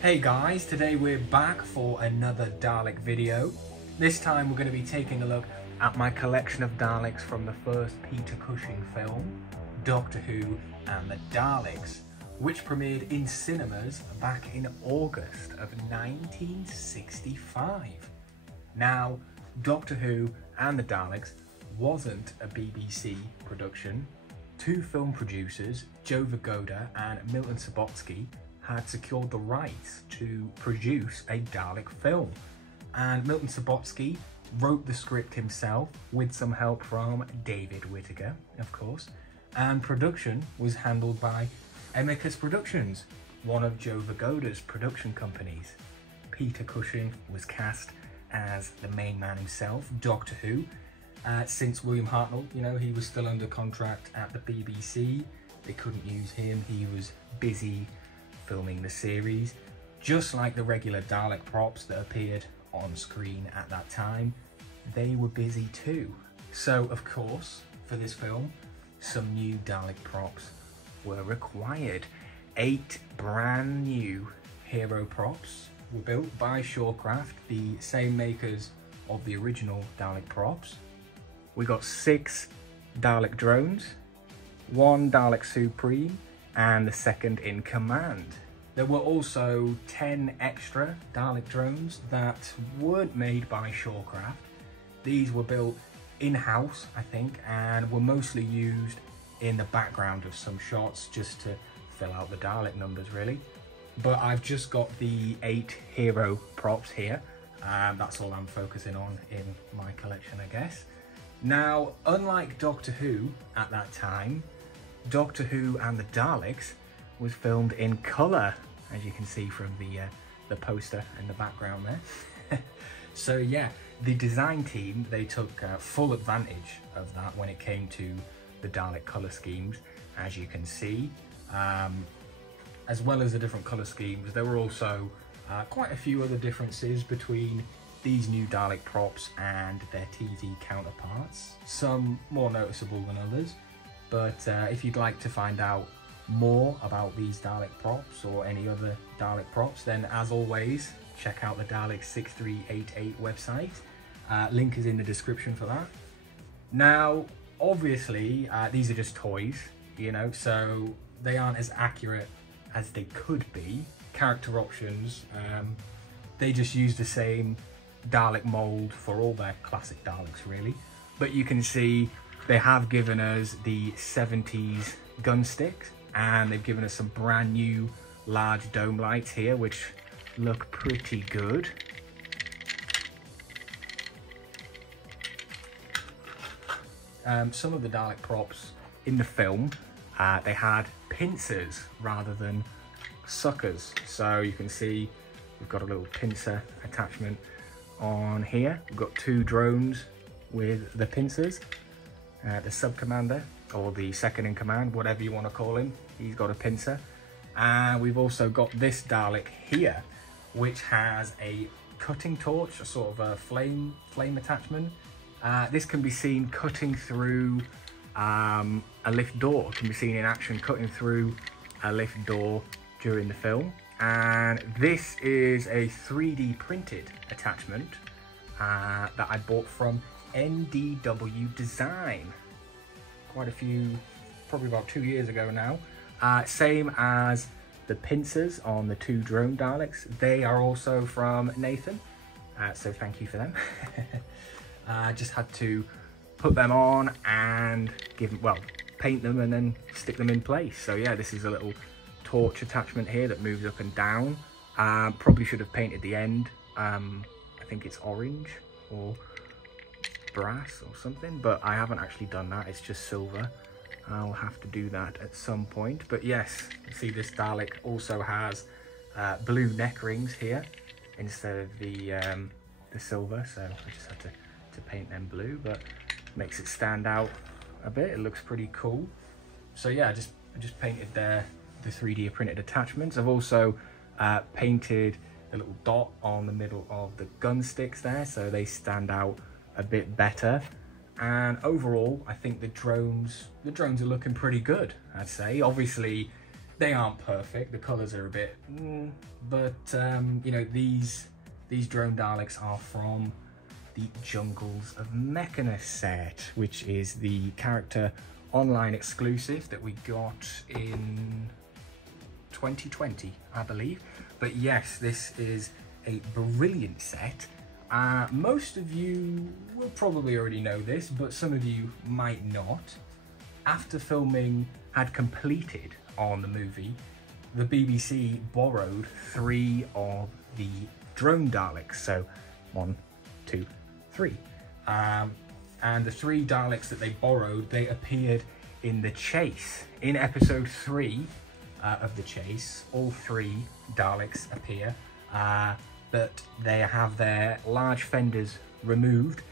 Hey guys, today we're back for another Dalek video. This time we're going to be taking a look at my collection of Daleks from the first Peter Cushing film, Doctor Who and the Daleks, which premiered in cinemas back in August of 1965. Now, Doctor Who and the Daleks wasn't a BBC production. Two film producers, Joe Vigoda and Milton Subotsky, had secured the rights to produce a Dalek film. And Milton Subotsky wrote the script himself with some help from David Whittaker, of course. And production was handled by Mechanus Productions, one of Joe Vigoda's production companies. Peter Cushing was cast as the main man himself, Doctor Who. Since William Hartnell, he was still under contract at the BBC. They couldn't use him, he was busy filming the series. Just like the regular Dalek props that appeared on screen at that time, they were busy too. So of course, for this film, some new Dalek props were required. 8 brand new hero props were built by Shawcraft, the same makers of the original Dalek props. We got 6 Dalek drones, 1 Dalek Supreme, and the second in command. There were also 10 extra Dalek drones that weren't made by Shawcraft. These were built in-house, I think, and were mostly used in the background of some shots just to fill out the Dalek numbers, really. But I've just got the 8 hero props here. That's all I'm focusing on in my collection, I guess. Now, unlike Doctor Who at that time, Doctor Who and the Daleks was filmed in colour, as you can see from the poster in the background there. So yeah, the design team, they took full advantage of that when it came to the Dalek colour schemes, as you can see. As well as the different colour schemes, there were also quite a few other differences between these new Dalek props and their TV counterparts, some more noticeable than others. But if you'd like to find out more about these Dalek props or any other Dalek props, then as always, check out the Dalek 6388 website. Link is in the description for that. Now, obviously, these are just toys, so they aren't as accurate as they could be. Character options, they just use the same Dalek mold for all their classic Daleks, really. But you can see they have given us the 70s gun sticks, and they've given us some brand new large dome lights here, which look pretty good. Some of the Dalek props in the film, they had pincers rather than suckers. So you can see we've got a little pincer attachment on here. We've got 2 drones with the pincers. The sub-commander, or the second in command, whatever you want to call him, he's got a pincer. And we've also got this Dalek here, which has a cutting torch, a sort of a flame attachment. This can be seen cutting through a lift door. It can be seen in action cutting through a lift door during the film. And this is a 3D printed attachment that I bought from NDW Design quite a few, probably about 2 years ago now. Same as the pincers on the 2 drone Daleks. They are also from Nathan, so thank you for them. I just had to put them on and paint them and then stick them in place. So yeah, this is a little torch attachment here that moves up and down. Probably should have painted the end. I think it's orange or brass or something, but I haven't actually done that. It's just silver. I'll have to do that at some point. But yes, you see this Dalek also has blue neck rings here instead of the silver, so I just had to paint them blue, but makes it stand out a bit. It looks pretty cool. So yeah, I just painted the 3D printed attachments. I've also painted a little dot on the middle of the gun sticks there, so they stand out a bit better. And overall, I think the drones are looking pretty good, I'd say. Obviously, They aren't perfect, the colours are a bit, but you know, these drone Daleks are from the Jungles of Mechanus set, which is the character online exclusive that we got in 2020, I believe. But yes, this is a brilliant set. Most of you will probably already know this, but some of you might not. After filming had completed on the movie, the BBC borrowed 3 of the drone Daleks. So 1, 2, 3. And the 3 Daleks that they borrowed, they appeared in The Chase. In episode 3 of The Chase, all 3 Daleks appear, but they have their large fenders removed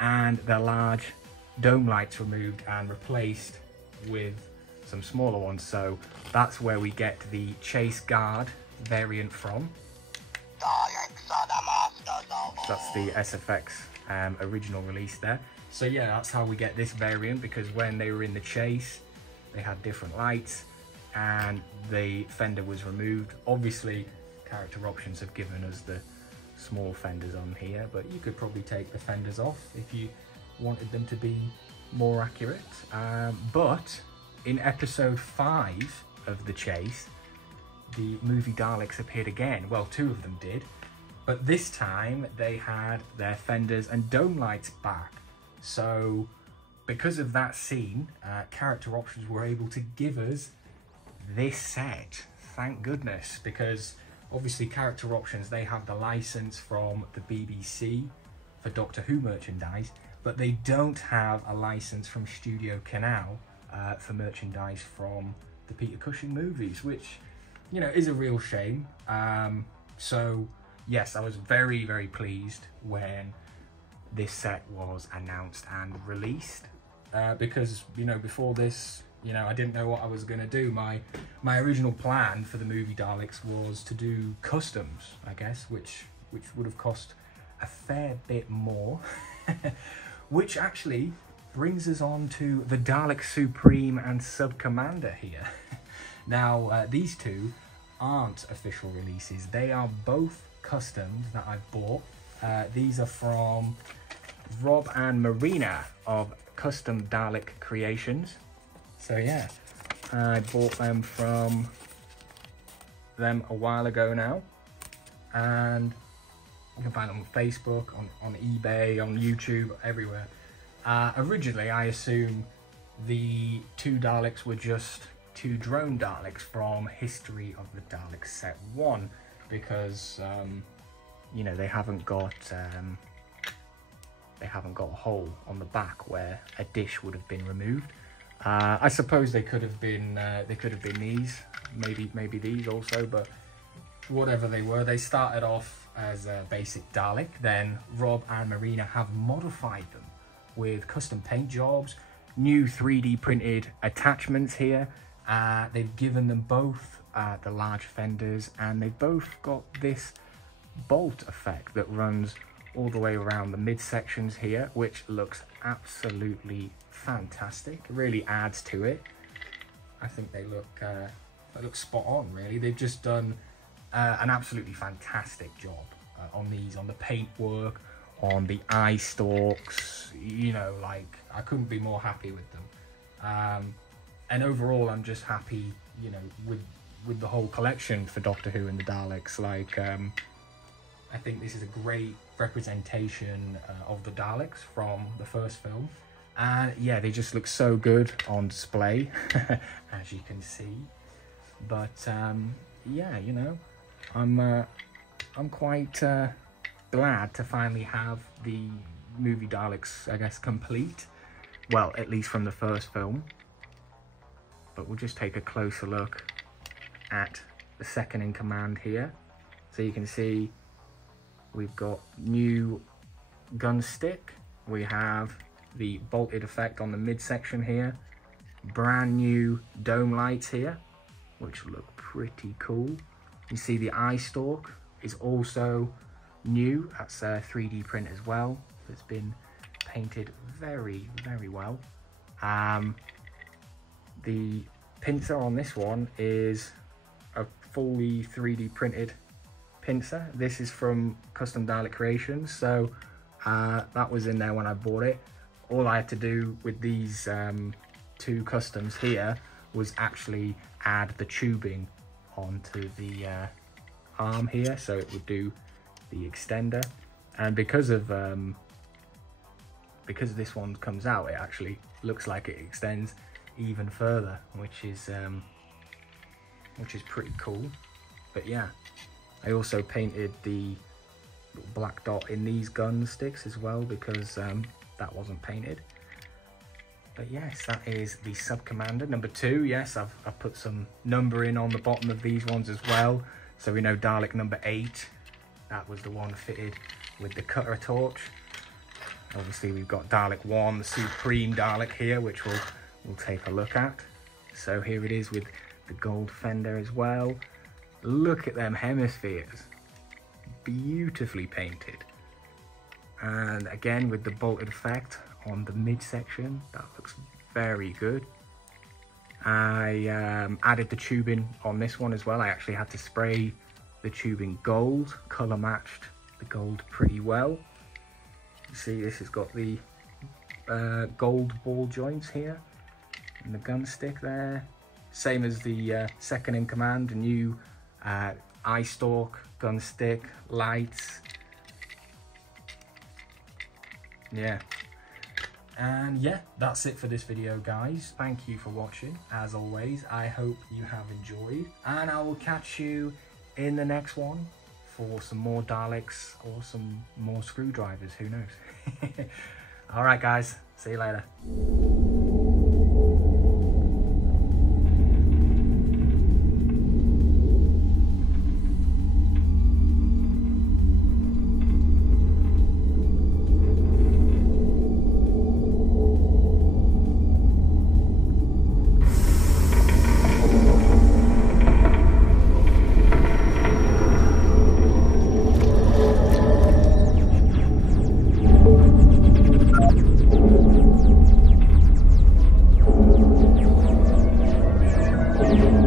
and their large dome lights removed and replaced with some smaller ones. So that's where we get the Chase Guard variant from. That's the SFX original release there. So yeah, that's how we get this variant, because when they were in the Chase, they had different lights and the fender was removed. Obviously, Character Options have given us the small fenders on here, but you could probably take the fenders off if you wanted them to be more accurate. But in episode 5 of The Chase, the movie Daleks appeared again. Well, 2 of them did, but this time they had their fenders and dome lights back. So because of that scene, Character Options were able to give us this set. Thank goodness, because obviously Character Options, they have the license from the BBC for Doctor Who merchandise, but they don't have a license from Studio Canal for merchandise from the Peter Cushing movies, which, you know, is a real shame. So yes, I was very, very pleased when this set was announced and released, because, you know, before this, you know, I didn't know what I was going to do. My original plan for the movie Daleks was to do customs, I guess, which would have cost a fair bit more. Which actually brings us on to the Dalek Supreme and Sub Commander here. Now, these 2 aren't official releases. They are both customs that I've bought. These are from Rob and Marina of Custom Dalek Creations. So yeah, I bought them from them a while ago now, and you can find them on Facebook, on eBay, on YouTube, everywhere. Originally, I assumed the 2 Daleks were just 2 drone Daleks from History of the Daleks Set 1, because you know, they haven't got a hole on the back where a dish would have been removed. I suppose they could have been these, maybe these also, but whatever they were, they started off as a basic Dalek. Then Rob and Marina have modified them with custom paint jobs, new 3D printed attachments here. They've given them both the large fenders, and they've both got this bolt effect that runs all the way around the midsections here, which looks absolutely fantastic. It really adds to it. I think they look spot on, really. They've just done an absolutely fantastic job on these, on the paint work, on the eye stalks. You know, like, I couldn't be more happy with them. And overall, I'm just happy, you know, with the whole collection for Doctor Who and the Daleks. Like, I think this is a great representation of the Daleks from the first film, and yeah, they just look so good on display, as you can see. But yeah, you know, I'm quite glad to finally have the movie Daleks, I guess, complete. Well, at least from the first film. But we'll just take a closer look at the second in command here. So you can see we've got new gun stick. We have the bolted effect on the midsection here. Brand new dome lights here, which look pretty cool. You see the eye stalk is also new. That's a 3D print as well. It's been painted very, very well. The pincer on this one is fully 3D printed pincer. This is from Custom Dalek Creations, so that was in there when I bought it. All I had to do with these two customs here was actually add the tubing onto the arm here, so it would do the extender. And because this one comes out, it actually looks like it extends even further, which is pretty cool. But yeah, I also painted the black dot in these gun sticks as well, because that wasn't painted. But yes, that is the Sub Commander number 2. Yes, I've put some numbering on the bottom of these ones as well, so we know Dalek number 8, that was the one fitted with the cutter torch. Obviously we've got Dalek 1, the Supreme Dalek here, which we'll take a look at. So here it is with the gold fender as well. Look at them hemispheres, beautifully painted. And again with the bolted effect on the midsection, that looks very good. I added the tubing on this one as well. I actually had to spray the tubing gold, colour matched the gold pretty well. You see this has got the gold ball joints here and the gun stick there. Same as the second in command, a new eye stalk, gun stick, lights. Yeah. And yeah, that's it for this video, guys. Thank you for watching. As always, I hope you have enjoyed, and I will catch you in the next one for some more Daleks or some more screwdrivers, who knows. All right, guys, see you later. Thank you.